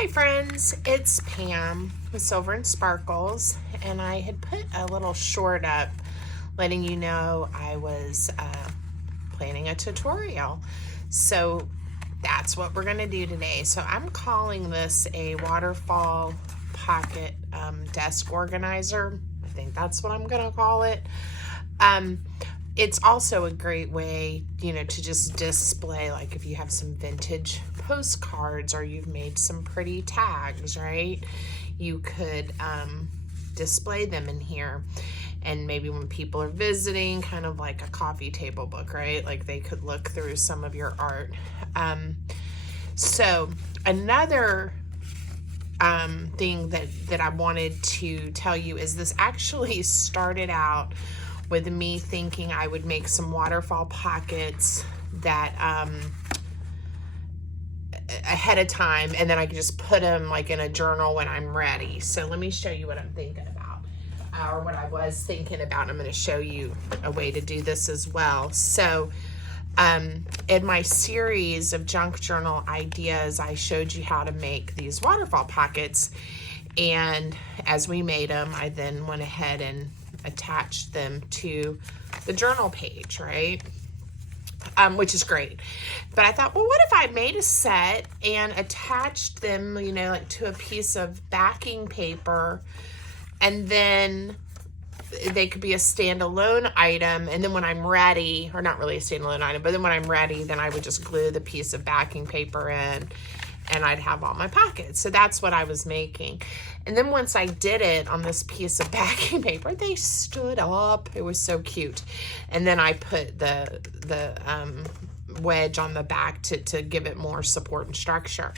Hi friends, it's Pam with Silver and Sparkles, and I had put a little short up letting you know I was planning a tutorial. So that's what we're going to do today. So I'm calling this a Waterfall Pocket Desk Organizer. I think that's what I'm going to call it. It's also a great way, to just display, like if you have some vintage postcards or you've made some pretty tags, right? You could display them in here. And maybe when people are visiting, kind of like a coffee table book, right? Like they could look through some of your art. So another thing that I wanted to tell you is this actually started out with me thinking I would make some waterfall pockets that ahead of time, and then I could just put them like in a journal when I'm ready. So let me show you what I'm thinking about, or what I was thinking about. I'm going to show you a way to do this as well. So in my series of junk journal ideas, I showed you how to make these waterfall pockets, and as we made them, I then went ahead and attached them to the journal page, right? Which is great. But I thought, well, what if I made a set and attached them, like to a piece of backing paper, and then they could be a standalone item, and then when I'm ready, or not really a standalone item, but then when I'm ready, then I would just glue the piece of backing paper in, and I'd have all my pockets. So that's what I was making. And then once I did it on this piece of backing paper, they stood up. It was so cute. And then I put the wedge on the back to give it more support and structure.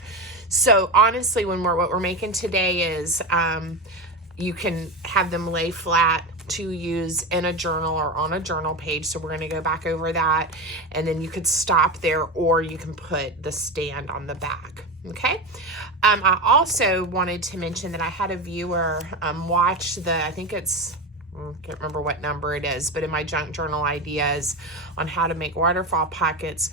So honestly, what we're making today is you can have them lay flat to use in a journal or on a journal page. So we're going to go back over that, and then you could stop there, or you can put the stand on the back. Okay. I also wanted to mention that I had a viewer watch I think it's, I can't remember what number it is, but in my junk journal ideas on how to make waterfall pockets,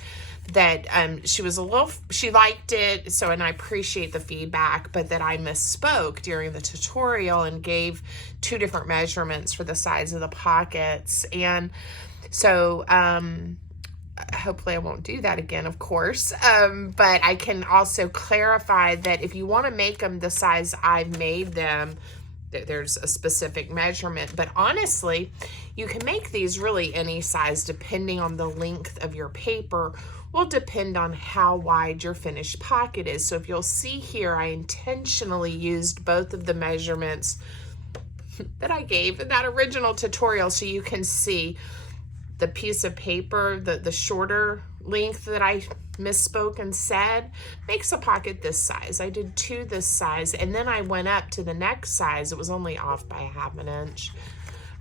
that she liked it, and I appreciate the feedback, but that I misspoke during the tutorial and gave two different measurements for the size of the pockets. And so hopefully I won't do that again, of course, but I can also clarify that if you want to make them the size I've made them, there's a specific measurement. But honestly, you can make these really any size depending on the length of your paper. Will depend on how wide your finished pocket is. So if you'll see here, I intentionally used both of the measurements that I gave in that original tutorial, so you can see the piece of paper, the shorter length that I misspoke and said makes a pocket this size. I did two this size, and then I went up to the next size. It was only off by 1/2 inch,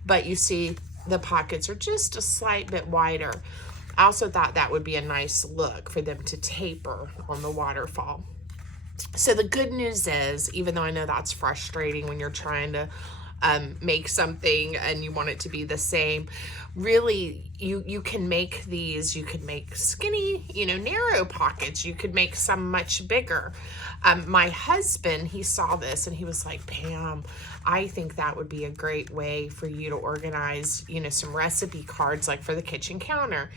but you see the pockets are just a slight bit wider. I also thought that would be a nice look for them to taper on the waterfall. So the good news is, even though I know that's frustrating when you're trying to make something and you want it to be the same, really you can make these. You could make skinny, narrow pockets. You could make some much bigger. My husband, he saw this and he was like, Pam, I think that would be a great way for you to organize, some recipe cards, like for the kitchen counter.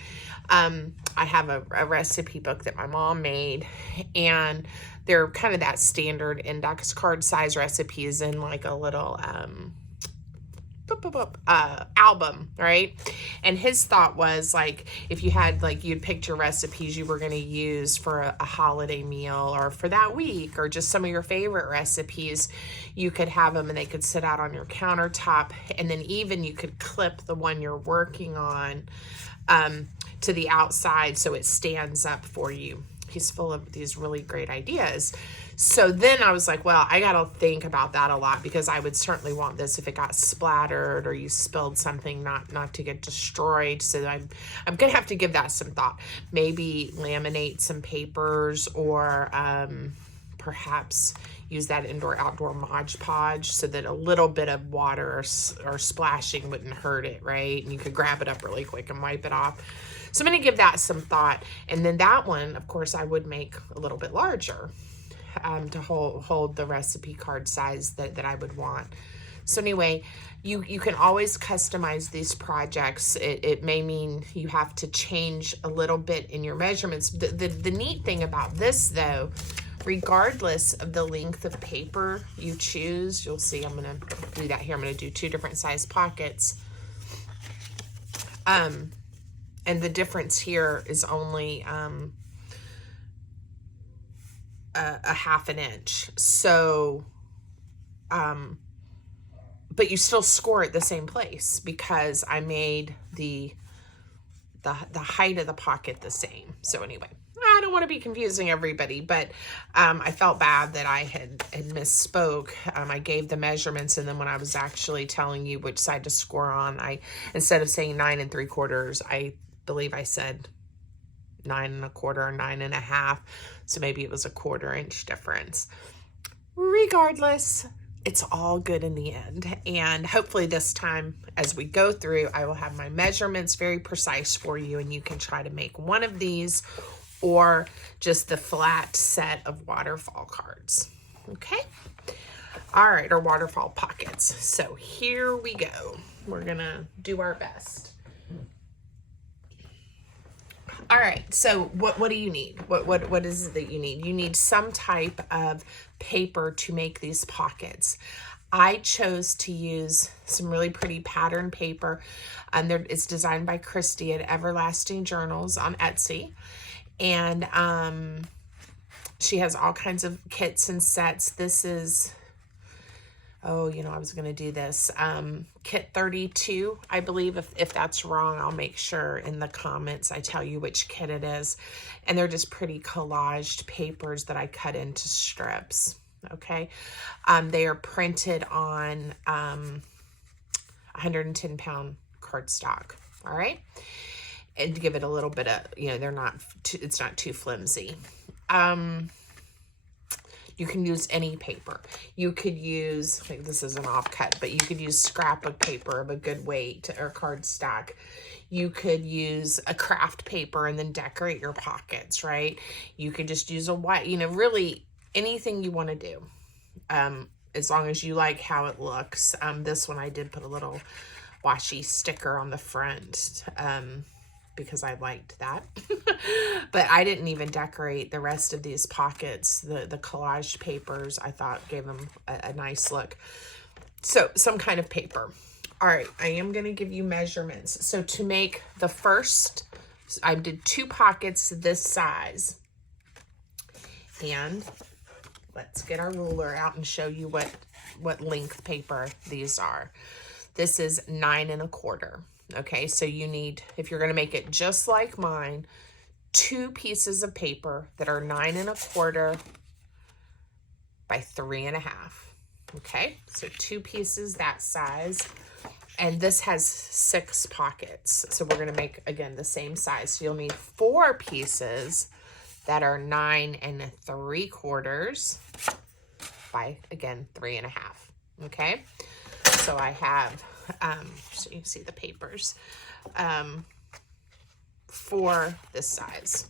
I have a recipe book that my mom made, and they're kind of that standard index card size recipes in like a little album, right? And his thought was, like, if you had, like, you'd picked your recipes you were going to use for a holiday meal or for that week, or just some of your favorite recipes, you could have them and they could sit out on your countertop, and then even you could clip the one you're working on to the outside so it stands up for you. He's full of these really great ideas. So then I was like, well, I got to think about that a lot, because I would certainly want this if it got splattered or you spilled something not to get destroyed. So I'm going to have to give that some thought. Maybe laminate some papers, or perhaps use that indoor-outdoor Mod Podge so that a little bit of water or splashing wouldn't hurt it, right? And you could grab it up really quick and wipe it off. So I'm going to give that some thought. And then that one, of course, I would make a little bit larger. to hold the recipe card size that I would want. So anyway, you can always customize these projects. It may mean you have to change a little bit in your measurements. The neat thing about this though, regardless of the length of paper you choose, you'll see I'm gonna do that here. I'm gonna do 2 different size pockets. And the difference here is only a half an inch. So, but you still score at the same place because I made the height of the pocket the same. So anyway, I don't want to be confusing everybody, but I felt bad that I had misspoke. I gave the measurements, and then when I was actually telling you which side to score on, instead of saying 9 3/4, I believe I said 9 1/4 or 9 1/2. So maybe it was a 1/4 inch difference. Regardless, it's all good in the end. And hopefully this time as we go through, I will have my measurements very precise for you, and you can try to make one of these or just the flat set of waterfall cards. Okay. All right, or waterfall pockets. So here we go. We're gonna do our best. All right, so what do you need? What is it that you need? You need some type of paper to make these pockets. I chose to use some really pretty pattern paper. It's designed by Christy at Everlasting Journals on Etsy. And she has all kinds of kits and sets. This is, oh, you know, I was going to do this. Kit 32, I believe. If that's wrong, I'll make sure in the comments I tell you which kit it is. And they're just pretty collaged papers that I cut into strips. Okay. They are printed on 110-pound cardstock. All right. And to give it a little bit of, you know, it's not too flimsy. You can use any paper. You could use, like this is an offcut, but you could use scrapbook paper of a good weight or cardstock. You could use a craft paper and then decorate your pockets, right? You could just use a white, you know, really anything you want to do. As long as you like how it looks. This one I did put a little washi sticker on the front. Because I liked that. But I didn't even decorate the rest of these pockets. The collage papers I thought gave them a nice look. So some kind of paper. All right, I am going to give you measurements. So to make the first, I did 2 pockets this size. And let's get our ruler out and show you what length paper these are. This is 9 1/4. Okay, so you need, if you're going to make it just like mine, 2 pieces of paper that are 9 1/4 by 3 1/2. Okay, so 2 pieces that size. And this has 6 pockets. So we're going to make, again, the same size. So you'll need 4 pieces that are 9 3/4 by, again, 3 1/2. Okay, so I have, so you can see the papers, for this size.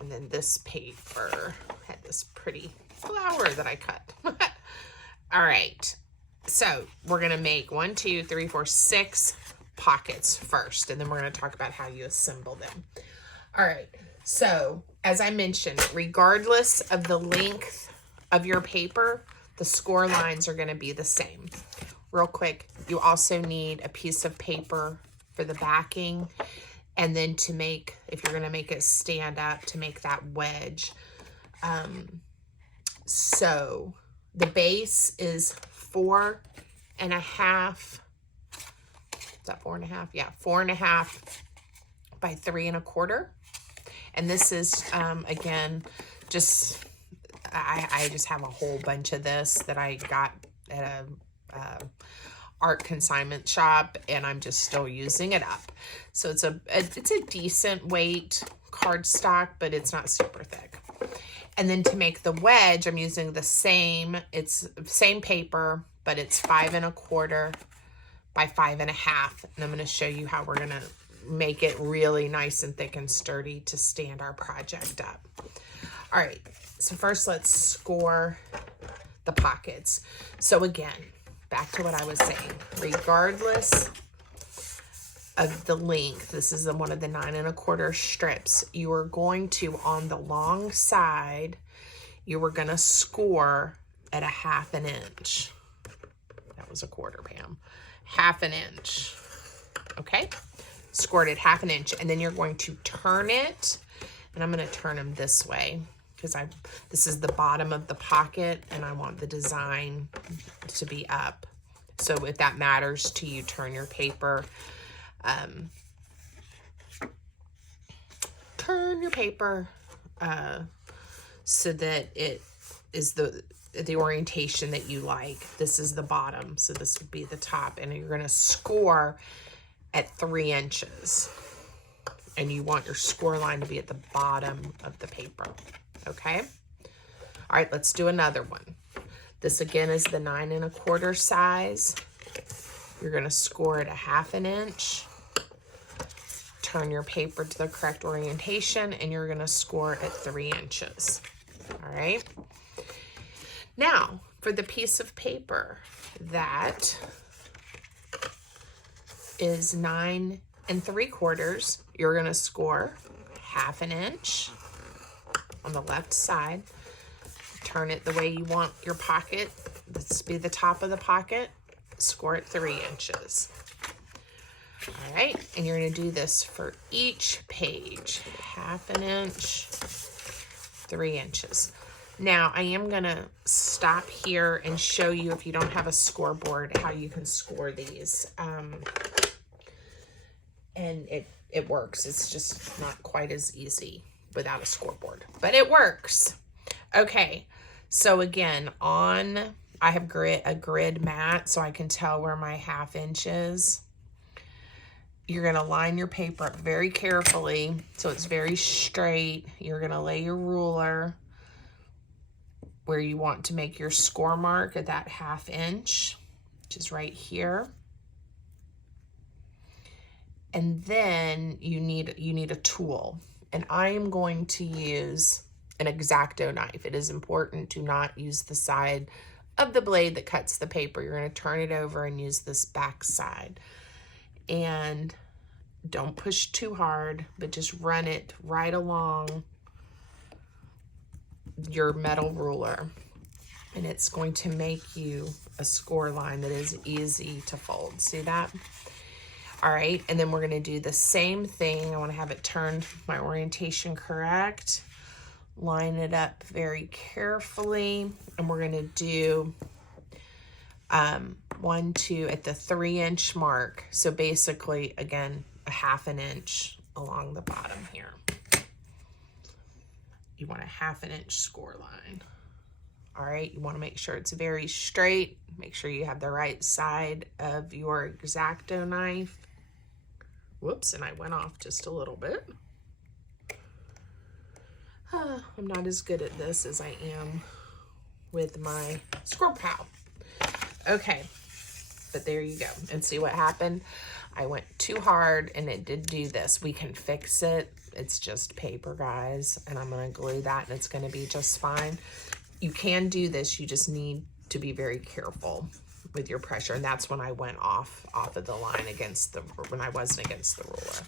And then this paper had this pretty flower that I cut. All right, so we're going to make 1, 2, 3, 4, 6 pockets first, and then we're going to talk about how you assemble them. All right, so as I mentioned, regardless of the length of your paper, the score lines are going to be the same. Real quick, you also need a piece of paper for the backing, and then to make, if you're going to make it stand up, to make that wedge. So the base is 4 1/2. Is that 4 1/2? Yeah, 4 1/2 by 3 1/4. And this is, again, just, I just have a whole bunch of this that I got at a art consignment shop, and I'm just still using it up. So it's a decent weight cardstock, but it's not super thick. And then to make the wedge, I'm using the same paper, but it's 5 1/4 by 5 1/2. And I'm going to show you how we're going to make it really nice and thick and sturdy to stand our project up. All right, so first let's score the pockets. So again, back to what I was saying, regardless of the length, this is one of the 9 1/4 strips, you are going to, on the long side, you were gonna score at a 1/2 inch. That was a 1/4, Pam. 1/2 inch, okay? Scored at 1/2 inch, and then you're going to turn it, and I'm gonna turn them this way, because this is the bottom of the pocket, and I want the design to be up. So if that matters to you, turn your paper. Turn your paper so that it is the orientation that you like. This is the bottom, so this would be the top, and you're going to score at 3 inches. And you want your score line to be at the bottom of the paper, okay? All right, let's do another one. This again is the 9 1/4 size. You're going to score at a 1/2 inch. Turn your paper to the correct orientation, and you're going to score at 3 inches. All right. Now, for the piece of paper that is 9 3/4, you're going to score 1/2 inch on the left side. Turn it the way you want your pocket. This be the top of the pocket. Score at 3 inches. All right, and you're going to do this for each page. 1/2 inch, 3 inches. Now, I am going to stop here and show you, if you don't have a scoreboard, how you can score these. And it works. It's just not quite as easy without a scoreboard, but it works. Okay, so again, I have a grid mat, so I can tell where my 1/2 inch is. You're going to line your paper up very carefully so it's very straight. You're going to lay your ruler where you want to make your score mark at that 1/2 inch, which is right here. And then you need a tool. And I am going to use an X-Acto knife. It is important to not use the side of the blade that cuts the paper. You're going to turn it over and use this back side. And don't push too hard, but just run it right along your metal ruler. And it's going to make you a score line that is easy to fold. See that? All right, and then we're going to do the same thing. I want to have it turned, my orientation correct. Line it up very carefully, and we're going to do 1, 2 at the 3 inch mark. So basically, again, a 1/2 inch along the bottom here. You want a 1/2 inch score line. All right, you want to make sure it's very straight. Make sure you have the right side of your X-Acto knife. Whoops, and I went off just a little bit. I'm not as good at this as I am with my score pal. Okay, but there you go. And see what happened? I went too hard and it did do this. We can fix it. It's just paper, guys, and I'm going to glue that and it's going to be just fine. You can do this. You just need to be very careful with your pressure, and that's when I went off of the line when I wasn't against the ruler.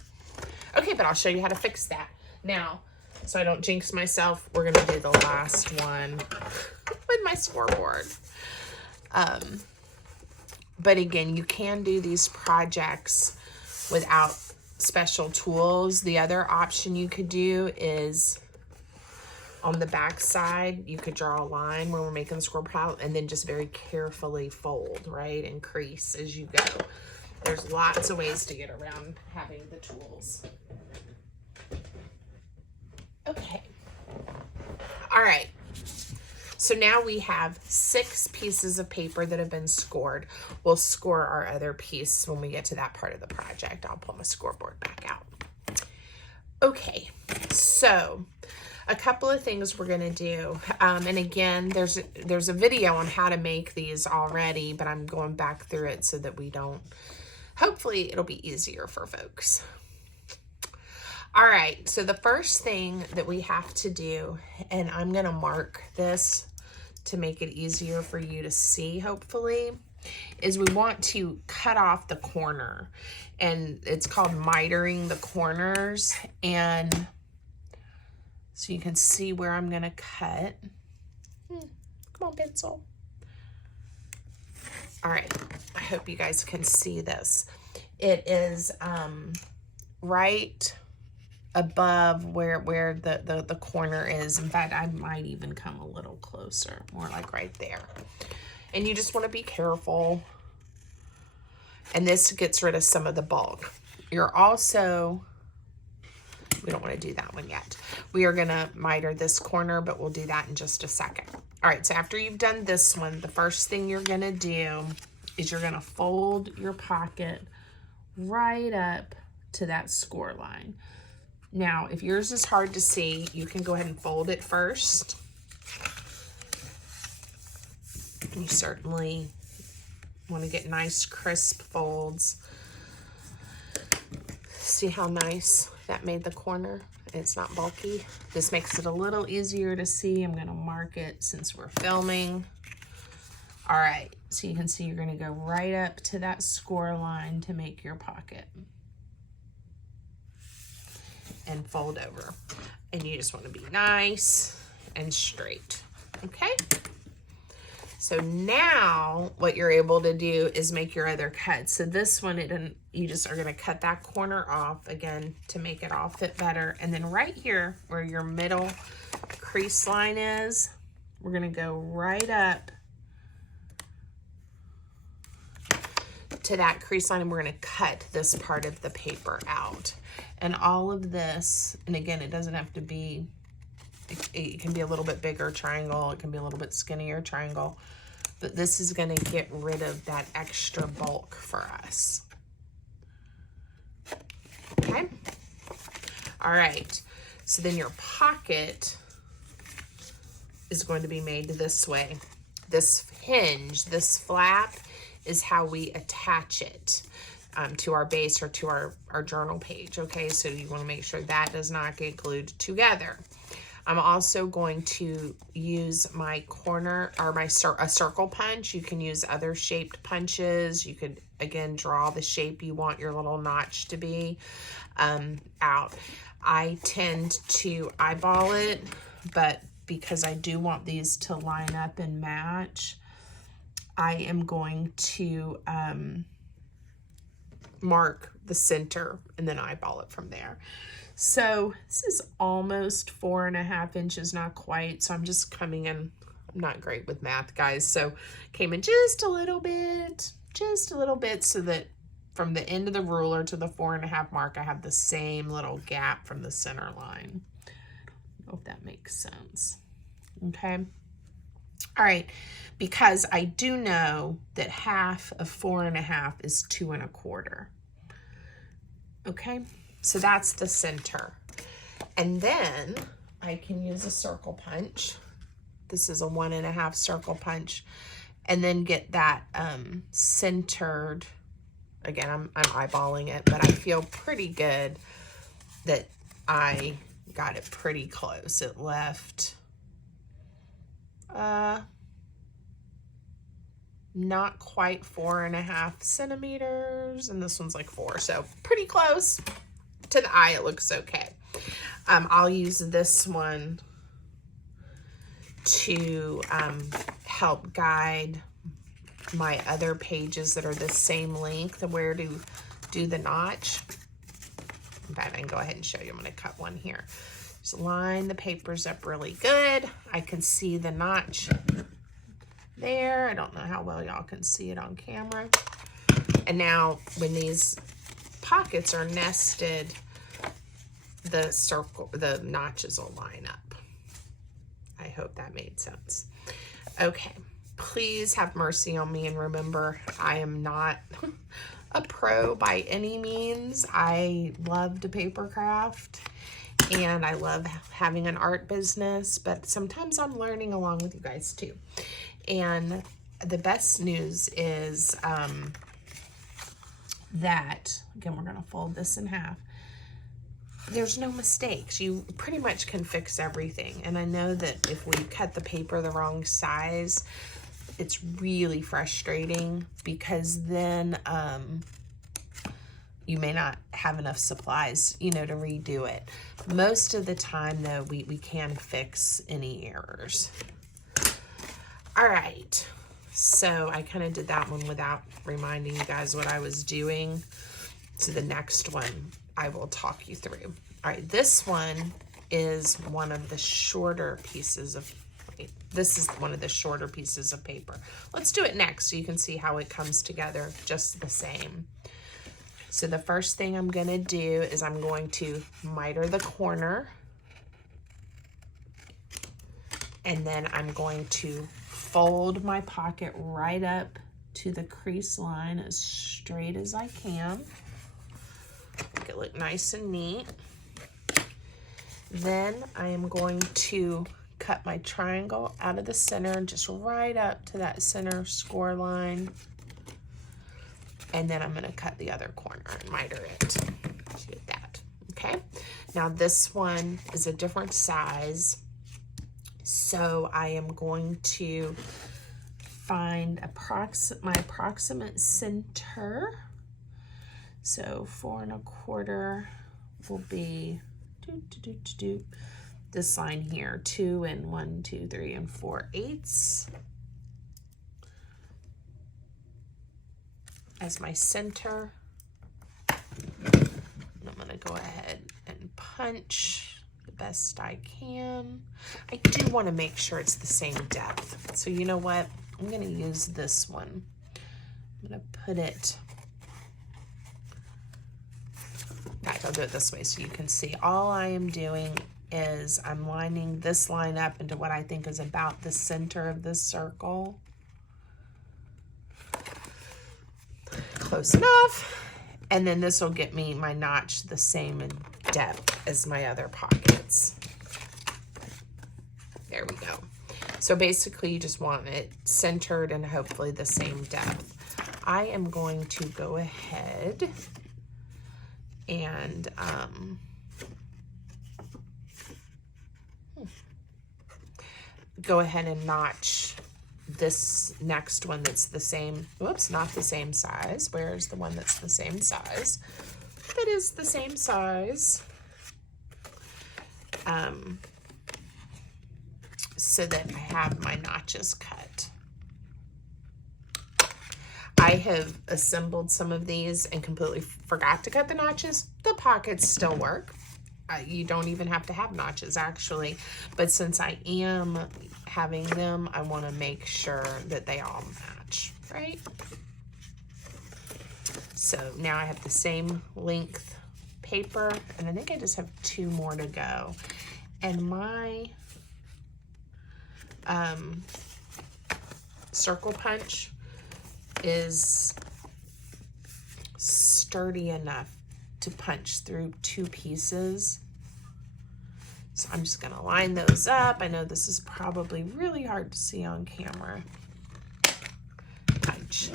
Okay, but I'll show you how to fix that. Now, so I don't jinx myself, we're going to do the last one with my scoreboard. But again, you can do these projects without special tools. The other option you could do is on the back side, you could draw a line when we're making the score pile and then just very carefully fold, right, and crease as you go. There's lots of ways to get around having the tools. Okay. All right. So now we have 6 pieces of paper that have been scored. We'll score our other piece when we get to that part of the project. I'll pull my scoreboard back out. Okay, so a couple of things we're gonna do. And again, there's a video on how to make these already, but I'm going back through it so that we don't, hopefully it'll be easier for folks. All right, so the first thing that we have to do, and I'm gonna mark this to make it easier for you to see, hopefully, is we want to cut off the corner. And it's called mitering the corners. And so you can see where I'm gonna cut. Come on, pencil. All right, I hope you guys can see this. It is right above where the corner is. In fact, I might even come a little closer, more like right there. And you just want to be careful. And this gets rid of some of the bulk. You're also, we don't want to do that one yet. We are gonna miter this corner, but we'll do that in just a second. All right, so after you've done this one, the first thing you're gonna do is you're gonna fold your pocket right up to that score line. Now, if yours is hard to see, you can go ahead and fold it first. You certainly want to get nice crisp folds. See how nice that made the corner? It's not bulky. This makes it a little easier to see. I'm going to mark it since we're filming. All right, so you can see you're going to go right up to that score line to make your pocket. And fold over. And you just want to be nice and straight. Okay? So now what you're able to do is make your other cut. So this one, you just are going to cut that corner off again to make it all fit better. And then right here where your middle crease line is, we're going to go right up to that crease line, and we're going to cut this part of the paper out. And all of this, and again, it doesn't have to be, it can be a little bit bigger triangle, it can be a little bit skinnier triangle, but this is going to get rid of that extra bulk for us. Okay? All right, so then your pocket is going to be made this way. This hinge, this flap, is how we attach it to our base or to our journal page, okay? So you want to make sure that does not get glued together. I'm also going to use my corner, or a circle punch. You can use other shaped punches. You could, again, draw the shape you want your little notch to be out. I tend to eyeball it, but because I do want these to line up and match, I am going to mark the center and then eyeball it from there. So this is almost 4.5 inches, not quite. So I'm just coming in, I'm not great with math, guys. So came in just a little bit, so that from the end of the ruler to the 4.5 mark, I have the same little gap from the center line. I don't know if that makes sense. Okay. All right, because I do know that half of 4.5 is 2 1/4. Okay, so that's the center. And then I can use a circle punch. This is a 1.5 circle punch, and then get that centered. Again, I'm eyeballing it, but I feel pretty good that I got it pretty close. It left not quite 4.5 centimeters, and this one's like 4, so pretty close. To the eye, it looks okay. I'll use this one to help guide my other pages that are the same length of where to do the notch. In fact, I can go ahead and show you. I'm going to cut one here. Just line the papers up really good. I can see the notch there. I don't know how well y'all can see it on camera. And now when these pockets are nested, the notches will line up. I hope that made sense. Okay, please have mercy on me, and remember, I am not a pro by any means. I love to paper craft, and I love having an art business, but sometimes I'm learning along with you guys too. And the best news is that, again, we're going to fold this in half. there's no mistakes. You pretty much can fix everything. And I know that if we cut the paper the wrong size, it's really frustrating because then you may not have enough supplies, you know, to redo it. Most of the time though, we can fix any errors. All right, so I kind of did that one without reminding you guys what I was doing. So the next one I will talk you through. All right, this one is one of the shorter pieces of, this is one of the shorter pieces of paper. Let's do it next so you can see how it comes together just the same. So the first thing I'm gonna do is I'm going to miter the corner, and then I'm going to fold my pocket right up to the crease line as straight as I can. Make it look nice and neat. Then I am going to cut my triangle out of the center, just right up to that center score line. And then I'm gonna cut the other corner and miter it. Get that, okay? Now this one is a different size. So I am going to find my approximate center. So 4 1/4 will be this line here, 2 and 1, 2, 3 and 4/8 as my center. And I'm gonna go ahead and punch the best I can. I do want to make sure it's the same depth. So you know what? I'm gonna use this one. I'm gonna put it, in fact, I'll do it this way so you can see. All I am doing is I'm lining this line up into what I think is about the center of this circle. Close enough. And then this will get me my notch the same in depth as my other pockets. There we go. So basically you just want it centered and hopefully the same depth. I am going to go ahead and notch this next one that's the same, whoops, not the same size. Where's the one that's the same size? That is the same size. So that I have my notches cut. I have assembled some of these and completely forgot to cut the notches. The pockets still work. You don't even have to have notches actually, but since I am having them, I want to make sure that they all match, right? So now I have the same length paper, and I think I just have 2 more to go. And my circle punch is sturdy enough to punch through 2 pieces. So I'm just gonna line those up. I know this is probably really hard to see on camera. Punch.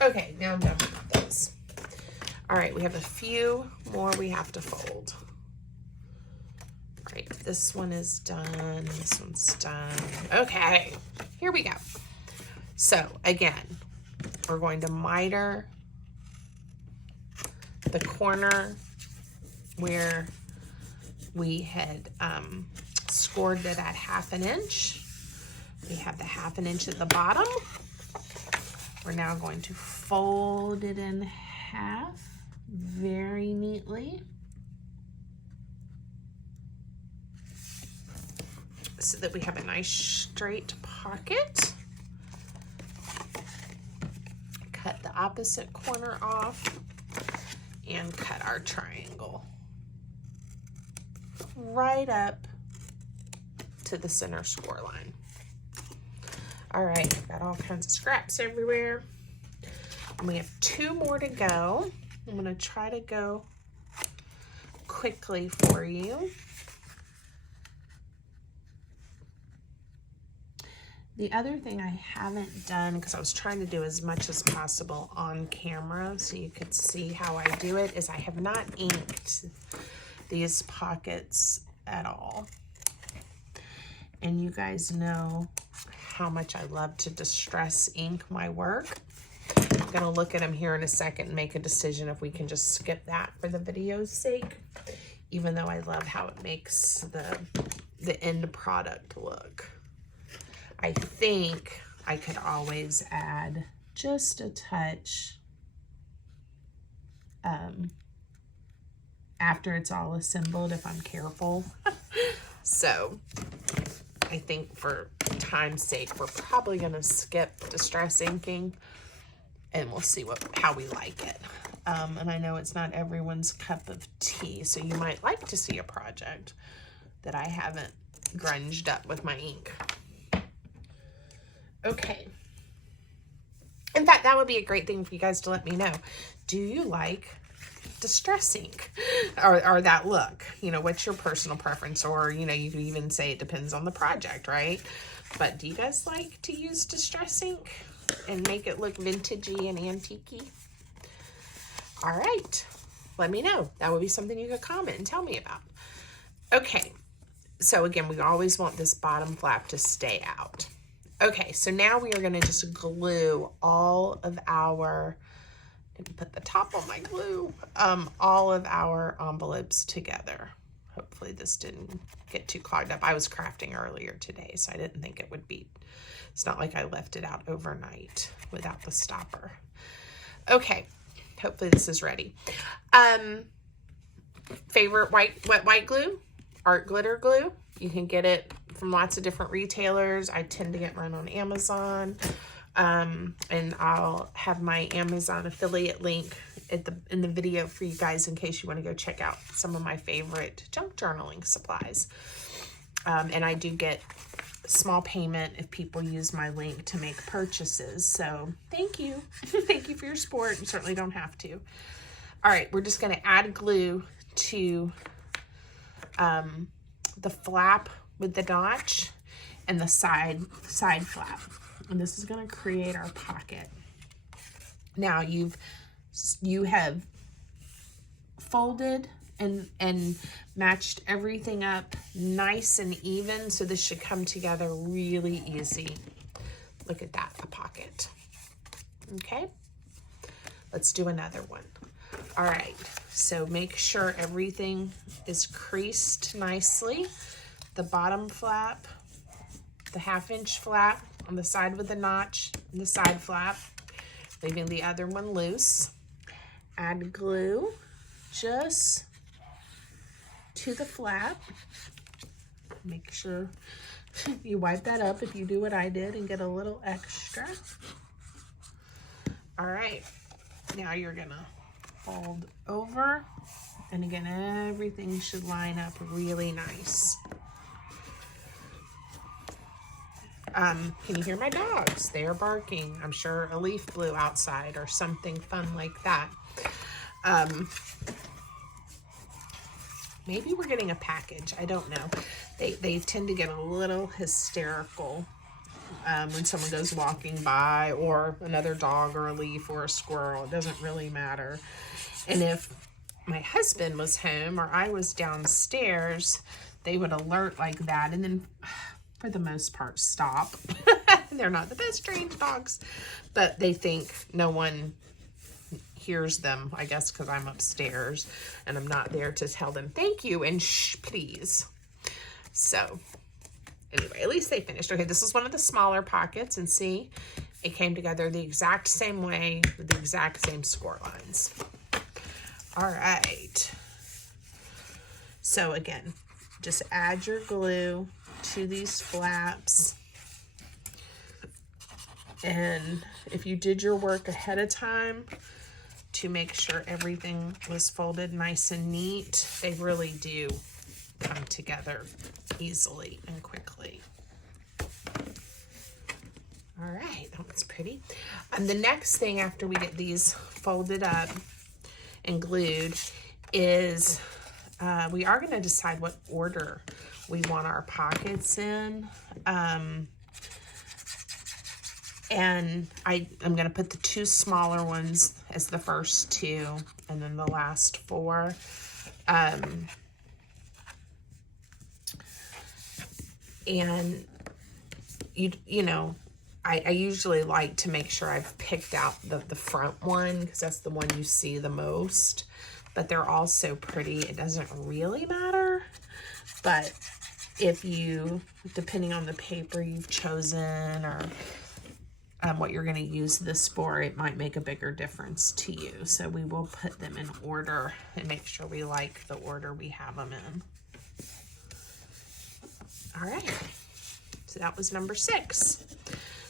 Okay, now I'm done with those. All right, we have a few more we have to fold. All right, this one is done, this one's done. Okay, here we go. So again, we're going to miter the corner where we had scored it at 1/2 inch. We have the 1/2 inch at the bottom. We're now going to fold it in half very neatly so that we have a nice straight pocket. Cut the opposite corner off and cut our triangle right up to the center score line. All right, got all kinds of scraps everywhere. And we have 2 more to go. I'm gonna try to go quickly for you. The other thing I haven't done, because I was trying to do as much as possible on camera so you could see how I do it, is I have not inked these pockets at all. And you guys know how much I love to distress ink my work. I'm gonna look at them here in a second and make a decision if we can just skip that for the video's sake, even though I love how it makes the end product look. I think I could always add just a touch after it's all assembled if I'm careful. So I think for time's sake, we're probably gonna skip distress inking, and we'll see how we like it. And I know it's not everyone's cup of tea, so you might like to see a project that I haven't grunged up with my ink. Okay. In fact, that would be a great thing for you guys to let me know. Do you like distress ink or that look? You know, what's your personal preference? Or, you know, you could even say it depends on the project, right? But do you guys like to use distress ink and make it look vintagey and antique-y? All right, let me know. That would be something you could comment and tell me about. Okay, so again, we always want this bottom flap to stay out. Okay, so now we are gonna just glue all of our, didn't put the top on my glue, all of our envelopes together. Hopefully this didn't get too clogged up. I was crafting earlier today, so I didn't think it would be, it's not like I left it out overnight without the stopper. Okay, hopefully this is ready. Favorite wet white glue? Art glitter glue. You can get it from lots of different retailers. I tend to get mine on Amazon. And I'll have my Amazon affiliate link in the video for you guys in case you want to go check out some of my favorite junk journaling supplies. And I do get small payment if people use my link to make purchases. So thank you. Thank you for your support. You certainly don't have to. All right, we're just going to add glue to the flap with the notch and the side flap. And this is going to create our pocket. Now you have folded and matched everything up nice and even, so this should come together really easy. Look at that, a pocket. Okay, let's do another one. All right, so make sure everything is creased nicely. The bottom flap, the 1/2 inch flap on the side with the notch, and the side flap, leaving the other one loose. Add glue just to the flap. Make sure you wipe that up if you do what I did and get a little extra. All right, now you're gonna fold over, and again, everything should line up really nice. Can you hear my dogs? They are barking. I'm sure a leaf blew outside or something fun like that. Maybe we're getting a package. I don't know. They tend to get a little hysterical when someone goes walking by, or another dog or a leaf or a squirrel. It doesn't really matter. And if my husband was home or I was downstairs, they would alert like that, and then for the most part stop. They're not the best trained dogs, but they think no one hears them, I guess, because I'm upstairs and I'm not there to tell them thank you and shh, please. So anyway, at least they finished. Okay, this is one of the smaller pockets, and see, it came together the exact same way with the exact same score lines. All right, so again, just add your glue to these flaps, and if you did your work ahead of time to make sure everything was folded nice and neat, they really do come together easily and quickly. All right, that was pretty. And the next thing after we get these folded up and glued is we are going to decide what order we want our pockets in. And I'm going to put the 2 smaller ones as the first 2, and then the last 4. And you know, I usually like to make sure I've picked out the front one because that's the one you see the most. But they're all so pretty, it doesn't really matter. But if you, depending on the paper you've chosen or what you're going to use this for, it might make a bigger difference to you. So we will put them in order and make sure we like the order we have them in. All right, so that was number 6.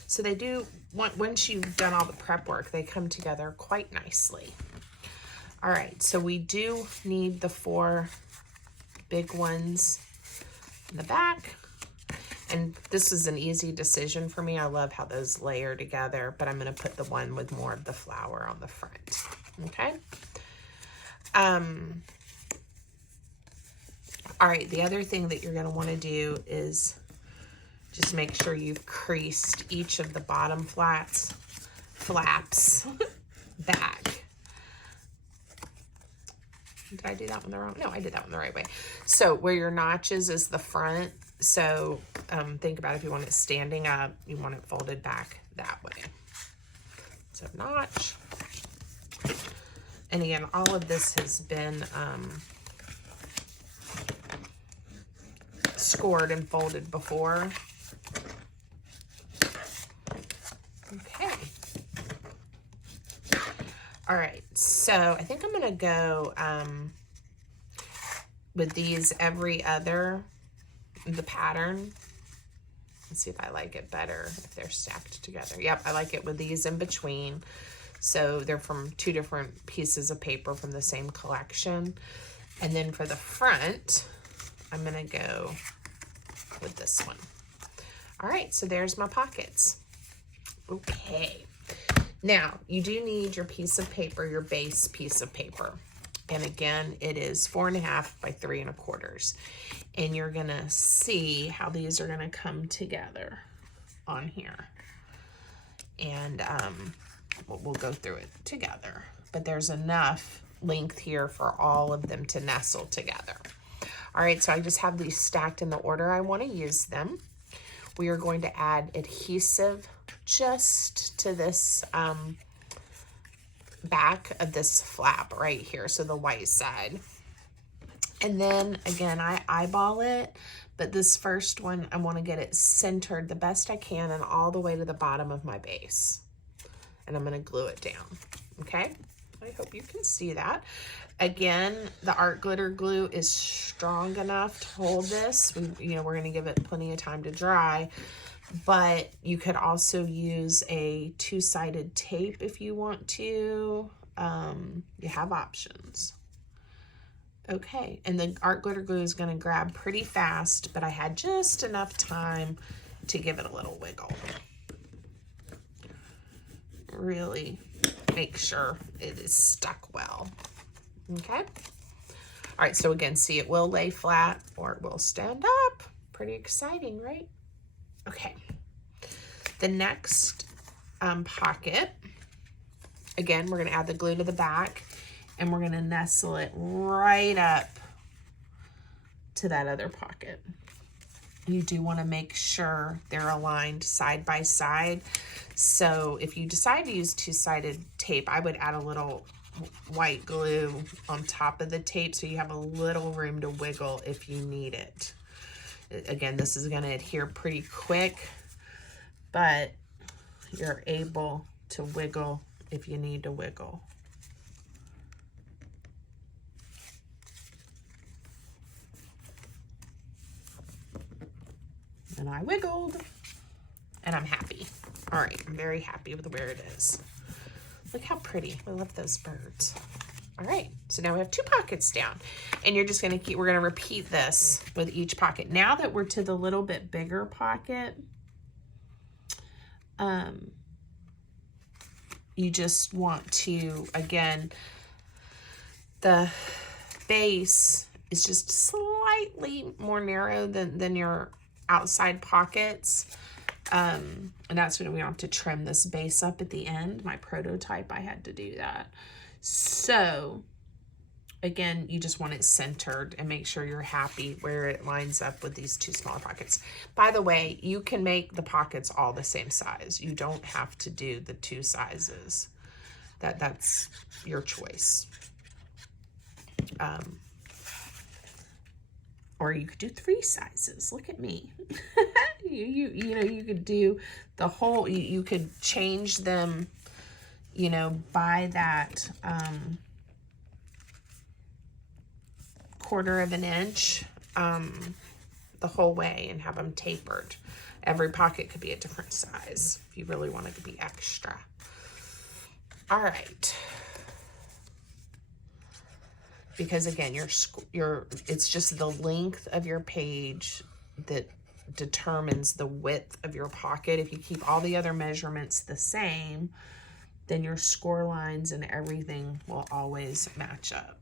So they do, once you've done all the prep work, they come together quite nicely. All right, so we do need the 4 big ones in the back. And this is an easy decision for me. I love how those layer together, but I'm going to put the one with more of the flower on the front. Okay. All right, the other thing that you're going to want to do is just make sure you've creased each of the bottom flaps back. Did I do that one the wrong? No, I did that one the right way. So where your notches is the front. So think about if you want it standing up, you want it folded back that way. So notch. And again, all of this has been scored and folded before. Okay. All right, so I think I'm gonna go with these every other, the pattern. Let's see if I like it better if they're stacked together. Yep, I like it with these in between. So they're from 2 different pieces of paper from the same collection. And then for the front, I'm gonna go with this one. All right, so there's my pockets. Okay, now you do need your piece of paper, your base piece of paper. And again, it is 4.5 by 3.25. And you're gonna see how these are gonna come together on here. And we'll go through it together. But there's enough length here for all of them to nestle together. All right, so I just have these stacked in the order I want to use them. We are going to add adhesive just to this back of this flap right here, so the white side. And then again, I eyeball it, but this first one, I want to get it centered the best I can and all the way to the bottom of my base. And I'm going to glue it down, okay? I hope you can see that. Again, the art glitter glue is strong enough to hold this. We're going to give it plenty of time to dry, but you could also use a 2-sided tape if you want to. You have options. Okay, and the art glitter glue is going to grab pretty fast, but I had just enough time to give it a little wiggle. Really make sure it is stuck well. Okay. All right, so again, see, it will lay flat or it will stand up. Pretty exciting, right? Okay. The next pocket, again, we're going to add the glue to the back and we're going to nestle it right up to that other pocket. You do want to make sure they're aligned side by side. So if you decide to use 2-sided tape, I would add a little white glue on top of the tape so you have a little room to wiggle if you need it. Again, this is going to adhere pretty quick, but you're able to wiggle if you need to wiggle. And I wiggled, and I'm happy. All right, I'm very happy with where it is. Look how pretty. I love those birds. All right, so now we have 2 pockets down, and you're just gonna we're gonna repeat this with each pocket. Now that we're to the little bit bigger pocket, you just want to, again, the base is just slightly more narrow than your outside pockets. And that's when we want to trim this base up at the end. My prototype, I had to do that. So Again, you just want it centered and make sure you're happy where it lines up with these two smaller pockets. By the way, you can make the pockets all the same size. You don't have to do the two sizes. That's your choice. Or you could do 3 sizes. Look at me. you know, you could do the whole, you could change them, you know, by that 1/4 of an inch the whole way and have them tapered. Every pocket could be a different size if you really wanted to be extra. All right. Because again, it's just the length of your page that determines the width of your pocket. If you keep all the other measurements the same, then your score lines and everything will always match up.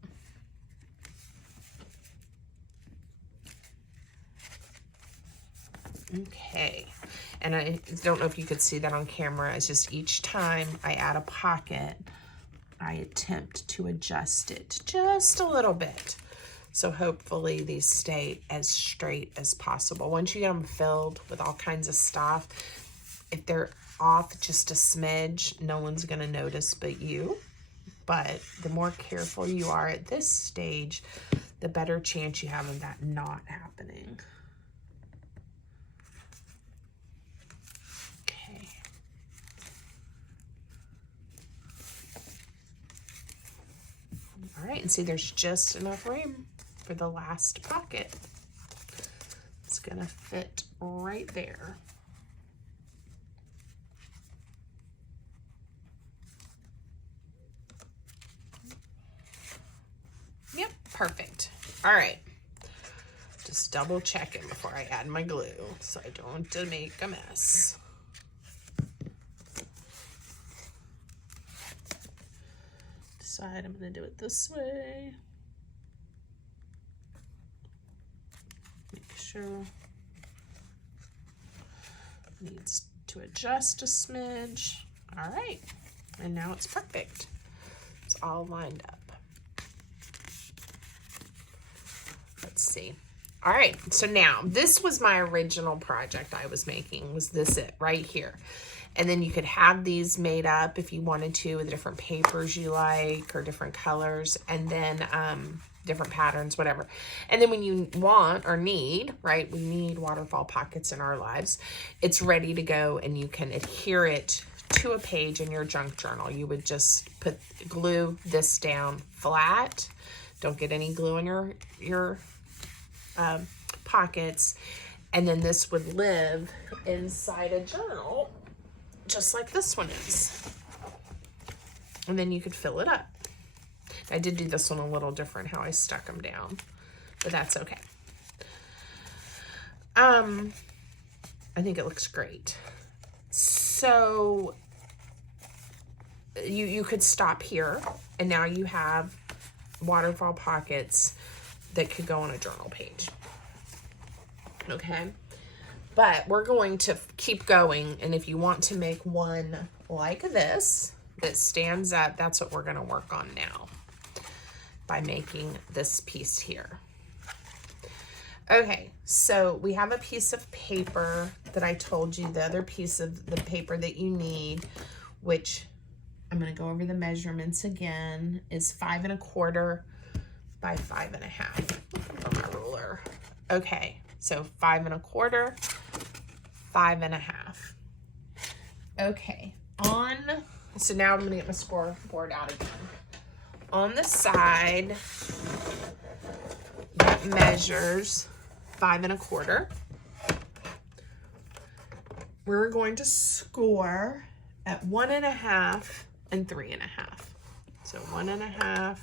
Okay, and I don't know if you could see that on camera. It's just each time I add a pocket, I attempt to adjust it just a little bit. So hopefully these stay as straight as possible. Once you get them filled with all kinds of stuff, if they're off just a smidge, no one's gonna notice but you. But the more careful you are at this stage, the better chance you have of that not happening. All right, and see there's just enough room for the last pocket. It's gonna fit right there. Yep, perfect. All right, just double checking before I add my glue so I don't make a mess. Side, I'm going to do it this way. Make sure needs to adjust a smidge. All right, and now it's perfect. It's all lined up. Let's see. All right, so now this was my original project I was making. Was this it right here? And then you could have these made up if you wanted to with different papers you like or different colors, and then different patterns, whatever. And then when you want or need, right, we need waterfall pockets in our lives, it's ready to go and you can adhere it to a page in your junk journal. You would just glue this down flat. Don't get any glue in your pockets. And then this would live inside a journal, just like this one is. And then you could fill it up. I did do this one a little different, how I stuck them down, but that's okay. I think it looks great. So you could stop here, and now you have waterfall pockets that could go on a journal page. Okay. But we're going to keep going, and if you want to make one like this that stands up, that's what we're going to work on now by making this piece here. Okay, so we have a piece of paper that I told you, the other piece of the paper that you need, which I'm going to go over the measurements again, is 5 1/4 by 5 1/2 for my ruler. Okay, so 5 1/4, 5 1/2. Okay, so now I'm gonna get my scoreboard out again. On the side that measures 5 1/4, we're going to score at 1 1/2 and 3 1/2. So 1 1/2,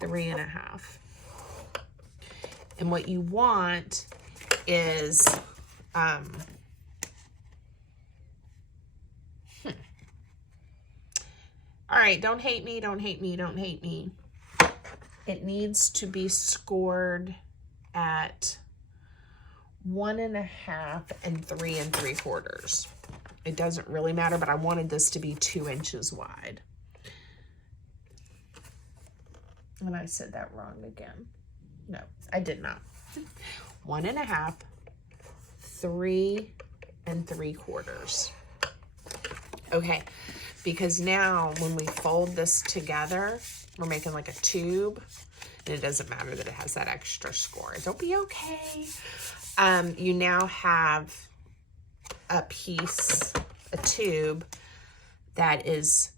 3 1/2. And what you want is, all right, don't hate me, don't hate me, don't hate me. It needs to be scored at 1 1/2 and 3 3/4. It doesn't really matter, but I wanted this to be 2 inches wide. And I said that wrong again. No, I did not. 1.5, 3 3/4. Okay, because now when we fold this together, we're making like a tube, and it doesn't matter that it has that extra score. It'll be okay. You now have a piece, a tube that is,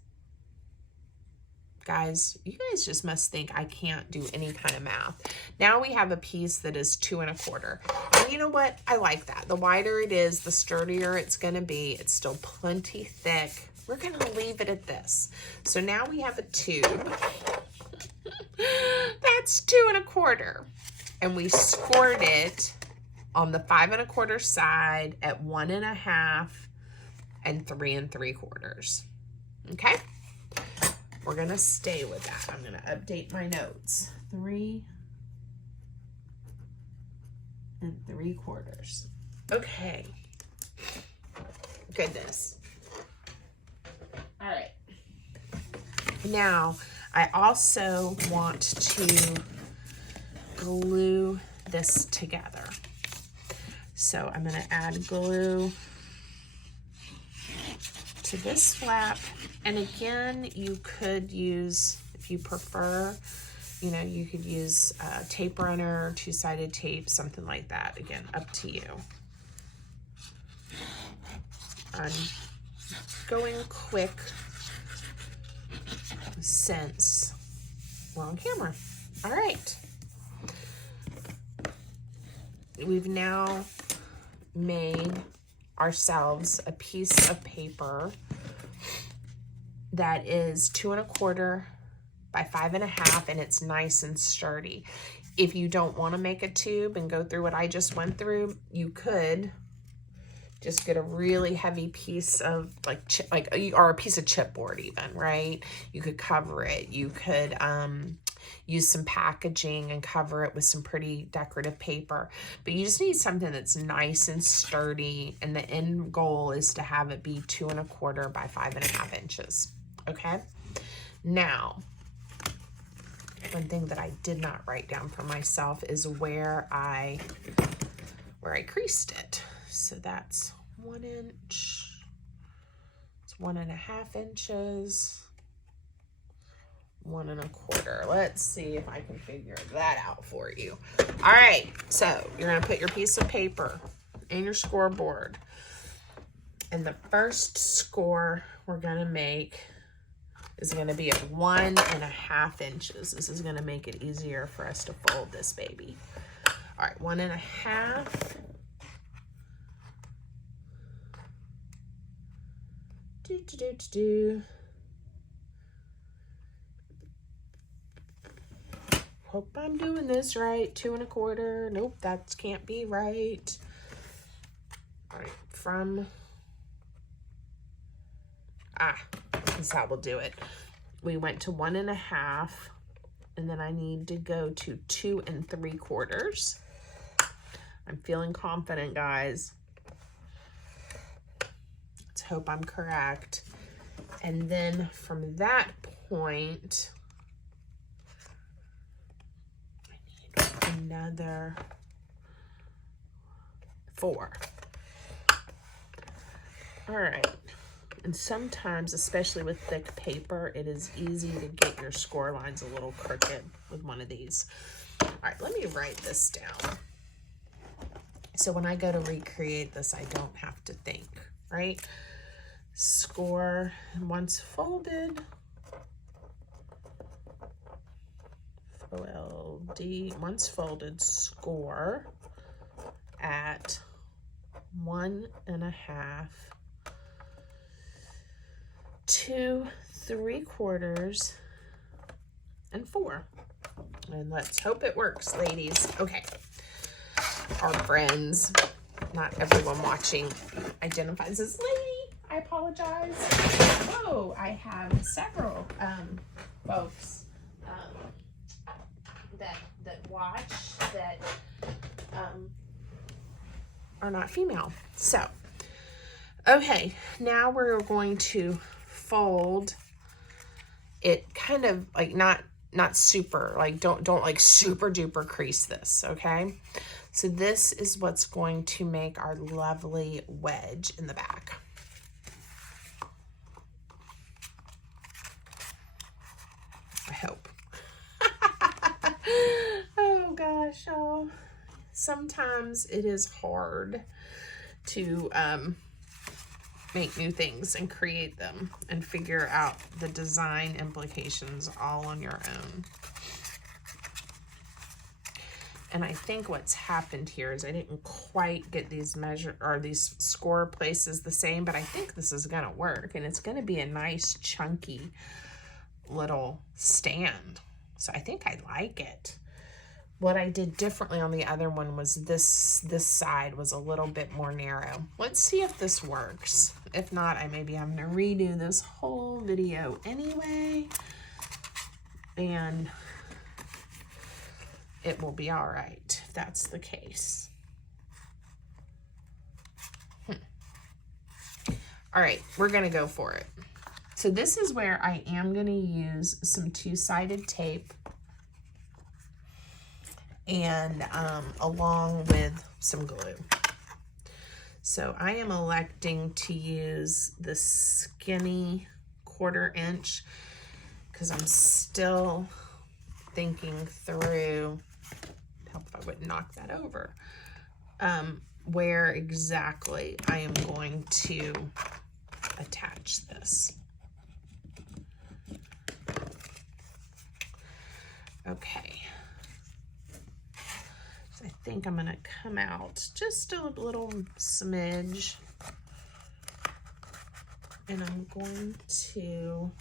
guys, you guys just must think I can't do any kind of math. Now we have a piece that is 2 1/4. And you know what? I like that. The wider it is, the sturdier it's going to be. It's still plenty thick. We're going to leave it at this. So now we have a tube. That's 2 1/4. And we scored it on the 5 1/4 side at 1.5 and 3 3/4. Okay? We're going to stay with that. I'm going to update my notes. 3 3/4. Okay. Goodness. All right. Now, I also want to glue this together. So I'm going to add glue to this flap. And again, you could use, if you prefer, you know, you could use a tape runner, 2-sided tape, something like that. Again, up to you. I'm going quick since we're on camera. All right. We've now made ourselves a piece of paper that is 2 1/4 by 5 1/2, and it's nice and sturdy. If you don't want to make a tube and go through what I just went through, you could just get a really heavy piece of or a piece of chipboard even, right? You could cover it. You could use some packaging and cover it with some pretty decorative paper. But you just need something that's nice and sturdy, and the end goal is to have it be 2 1/4 by 5 1/2 inches. Okay? Now, one thing that I did not write down for myself is where I creased it. So that's 1 inch. It's 1.5 inches. 1 1/4. Let's see if I can figure that out for you. All right, so you're gonna put your piece of paper in your scoreboard, and the first score we're gonna make is gonna be at 1.5 inches. This is gonna make it easier for us to fold this baby. All right, 1.5. Hope I'm doing this right. 2 1/4. Nope, that can't be right. All right, that's how we'll do it. We went to 1.5, and then I need to go to 2 3/4. I'm feeling confident, guys. Let's hope I'm correct. And then from that point, another 4. All right. And sometimes, especially with thick paper, it is easy to get your score lines a little crooked with one of these. All right, let me write this down. So when I go to recreate this, I don't have to think, right? Score, once folded, FOLD, once folded, score at 1.5, 2 3/4, and 4. And let's hope it works, ladies. Okay. Our friends, not everyone watching identifies as lady. I apologize. Oh, I have several folks that watch that are not female. So, okay, now we're going to fold it kind of like not not super, like don't like super duper crease this, okay? So this is what's going to make our lovely wedge in the back. I hope. Oh gosh, oh. Sometimes it is hard to make new things and create them and figure out the design implications all on your own. And I think what's happened here is I didn't quite get these these score places the same, but I think this is gonna work, and it's gonna be a nice chunky little stand. So I think I like it. What I did differently on the other one was this side was a little bit more narrow. Let's see if this works. If not, I maybe I'm gonna redo this whole video anyway, and it will be all right if that's the case. All right, we're gonna go for it. So this is where I am gonna use some two-sided tape and along with some glue. So I am electing to use the skinny 1/4 inch because I'm still thinking through, help if I wouldn't knock that over, where exactly I am going to attach this. Okay. So I think I'm gonna come out just a little smidge, and I'm going to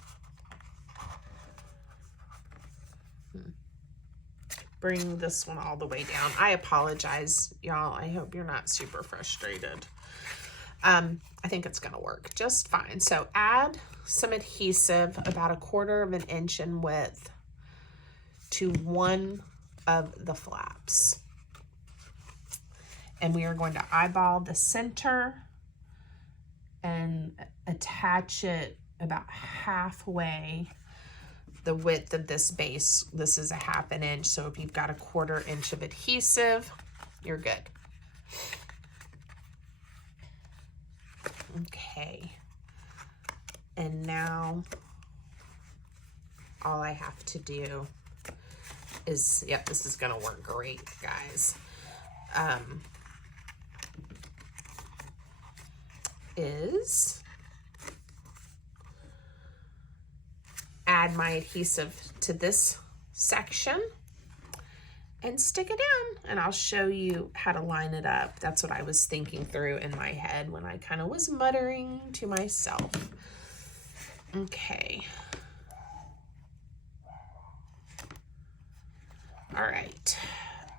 bring this one all the way down. I apologize, y'all. I hope you're not super frustrated. I think it's gonna work just fine. So add some adhesive about 1/4 inch in width to one of the flaps. And we are going to eyeball the center and attach it about halfway the width of this base. This is 1/2 inch, so if you've got 1/4 inch of adhesive, you're good. Okay. And now all I have to do is, yep, this is gonna work great, guys. Is add my adhesive to this section and stick it down, and I'll show you how to line it up. That's what I was thinking through in my head when I kind of was muttering to myself. Okay. All right.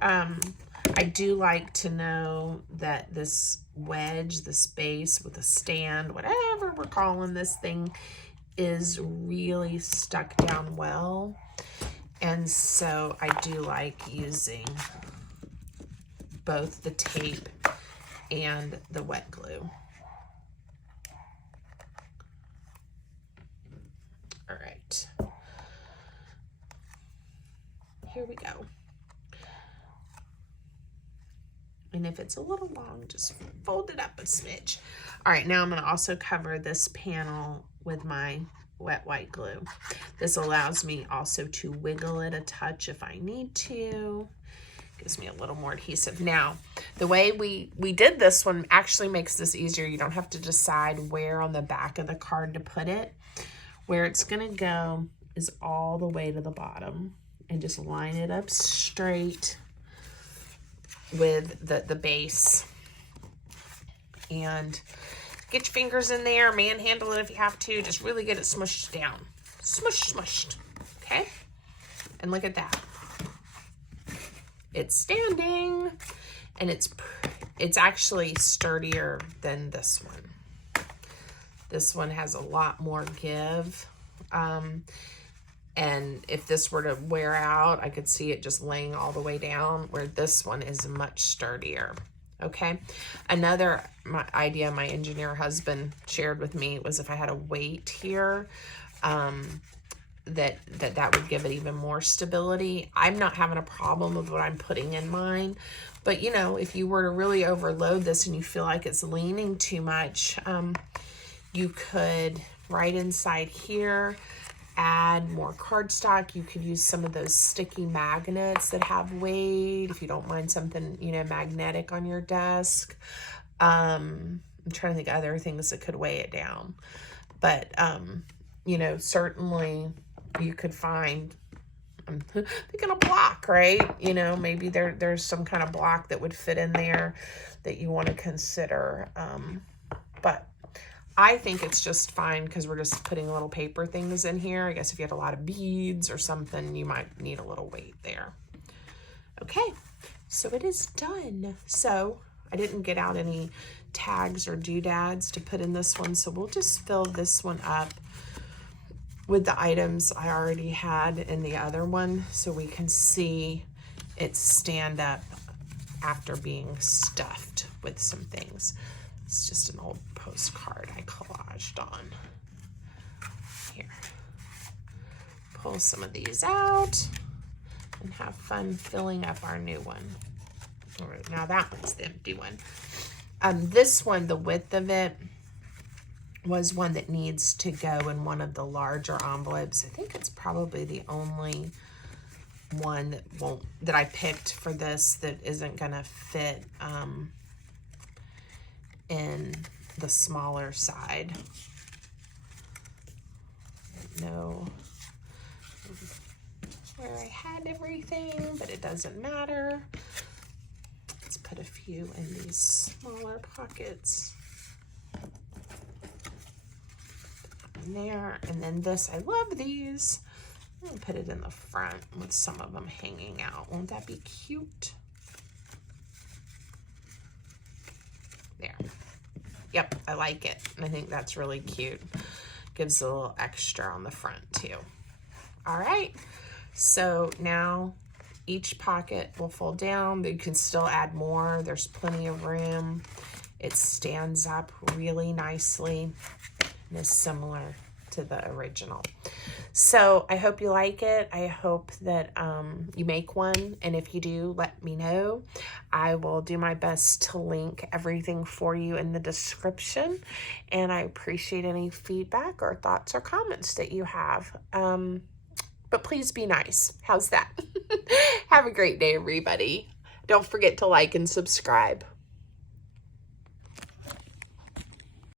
I do like to know that this wedge, this base with a stand, whatever we're calling this thing, is really stuck down well. And so I do like using both the tape and the wet glue. All right. Here we go. And if it's a little long, just fold it up a smidge. All right, now I'm gonna also cover this panel with my wet white glue. This allows me also to wiggle it a touch if I need to. Gives me a little more adhesive. Now, the way we did this one actually makes this easier. You don't have to decide where on the back of the card to put it. Where it's gonna go is all the way to the bottom, and just line it up straight with the base, and get your fingers in there, manhandle it if you have to, just really get it smushed down. Smushed, okay? And look at that. It's standing, and it's actually sturdier than this one. This one has a lot more give. And if this were to wear out, I could see it just laying all the way down, where this one is much sturdier. Okay. Another idea my engineer husband shared with me was if I had a weight here, that would give it even more stability. I'm not having a problem with what I'm putting in mine, but you know, if you were to really overload this and you feel like it's leaning too much, you could right inside here add more cardstock. You could use some of those sticky magnets that have weight if you don't mind something, you know, magnetic on your desk. I'm trying to think of other things that could weigh it down, but you know, certainly you could find, I'm thinking a block, right? You know, maybe there's some kind of block that would fit in there that you want to consider. But I think it's just fine because we're just putting little paper things in here. I guess if you had a lot of beads or something, you might need a little weight there. Okay, so it is done. So I didn't get out any tags or doodads to put in this one, so we'll just fill this one up with the items I already had in the other one so we can see it stand up after being stuffed with some things. It's just an old postcard I collaged on. Here. Pull some of these out and have fun filling up our new one. All right, now that one's the empty one. This one, the width of it was one that needs to go in one of the larger envelopes. I think it's probably the only one that I picked for this that isn't gonna fit in the smaller side. No, where I had everything, but it doesn't matter. Let's put a few in these smaller pockets. In there, and then this, I love these. I'm gonna put it in the front with some of them hanging out. Won't that be cute? There. Yep, I like it. I think that's really cute. Gives a little extra on the front too. All right, so now each pocket will fold down, but you can still add more. There's plenty of room. It stands up really nicely and is similar to the original. So I hope you like it. I hope that you make one, and if you do, let me know. I will do my best to link everything for you in the description, and I appreciate any feedback or thoughts or comments that you have. But please be nice. How's that? Have a great day, everybody. Don't forget to like and subscribe.